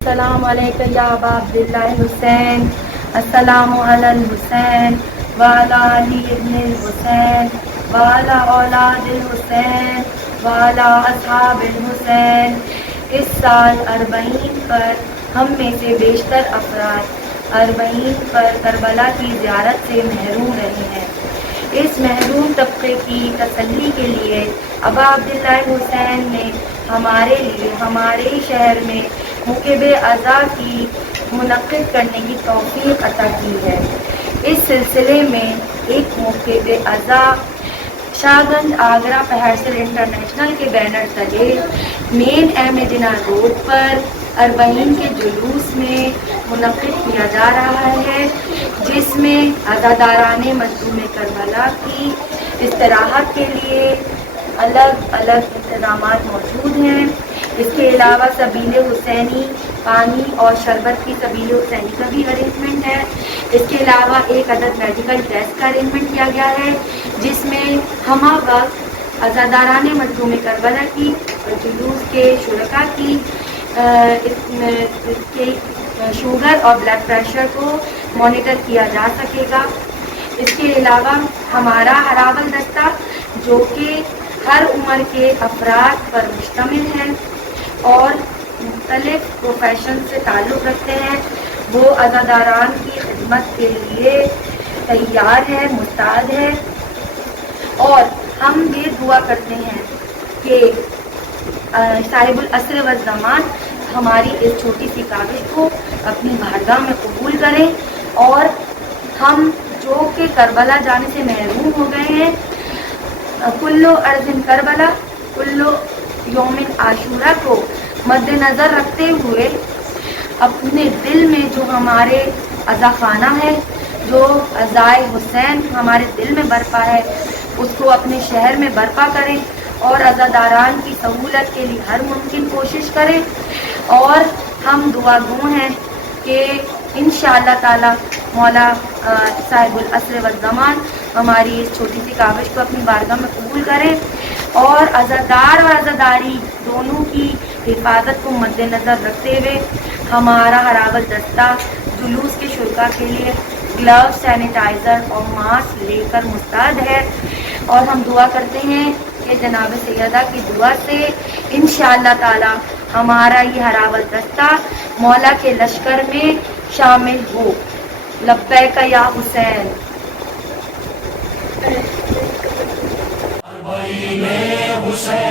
السلام علیکم یا ابا عبداللہ حسین، السلام علی الحسین وعلی علی ابن الحسین وعلی اولاد الحسین وعلی اصحاب الحسین۔ اس سال 40 پر ہم میں سے بیشتر افراد 40 پر کربلا کی زیارت سے محروم رہے ہیں۔ اس محروم طبقے کی تسلی کے لیے ابا عبداللہ حسین نے ہمارے لیے ہمارے شہر میں موکب اعضاء کی منعقد کرنے کی توفیق عطا کی ہے۔ اس سلسلے میں ایک موکب اعضاء شاہگنج آگرہ پہرسل انٹرنیشنل کے بینر تلے مین احمدینہ روڈ پر 40 کے جلوس میں منعقد کیا جا رہا ہے، جس میں عزاداران مظلوم کربلا کی استراحت کے لیے الگ الگ انتظامات موجود ہیں۔ اس کے علاوہ سبیل حسینی پانی اور شربت کی سبیل حسینی کا بھی ارینجمنٹ ہے۔ اس کے علاوہ ایک عدد میڈیکل ٹیسٹ کا ارینجمنٹ کیا گیا ہے، جس میں ہمہ وقت عزاداران مظلوم کربلا کی اور جلوس کے شرکاء کی شوگر اور بلڈ پریشر کو مانیٹر کیا جا سکے گا۔ اس کے علاوہ ہمارا ہراول دستہ جو کہ ہر عمر کے افراد پر مشتمل ہے اور مختلف پروفیشن سے تعلق رکھتے ہیں، وہ عزاداران کی خدمت کے لیے تیار ہے، مستعد ہے۔ اور ہم یہ دعا کرتے ہیں کہ صاحب العصر والزمان ہماری اس چھوٹی سی کاوش کو اپنی بارگاہ میں قبول کریں، اور ہم جو کہ کربلا جانے سے محروم ہو گئے ہیں، کلو ارض کربلا کلو یوم عاشورہ کو مد نظر رکھتے ہوئے اپنے دل میں جو ہمارے عزا خانہ ہے، جو عزائے حسین ہمارے دل میں برپا ہے، اس کو اپنے شہر میں برپا کریں اور عزاداران کی سہولت کے لیے ہر ممکن کوشش کریں۔ اور ہم دعا گو ہیں کہ انشاءاللہ تعالی مولا صاحب العصر والزمان ہماری اس چھوٹی سی کاوش کو اپنی بارگاہ میں قبول کریں، اور عزادار اور عزاداری دونوں کی حفاظت کو مد نظر رکھتے ہوئے ہمارا ہراول دستہ جلوس کے شرکاء کے لیے گلوز، سینیٹائزر اور ماسک لے کر مستعد ہے۔ اور ہم دعا کرتے ہیں کہ جناب سیدہ کی دعا سے انشاءاللہ تعالی ہمارا یہ ہراول دستہ مولا کے لشکر میں شامل ہو۔ لبیک یا حسین۔ حسین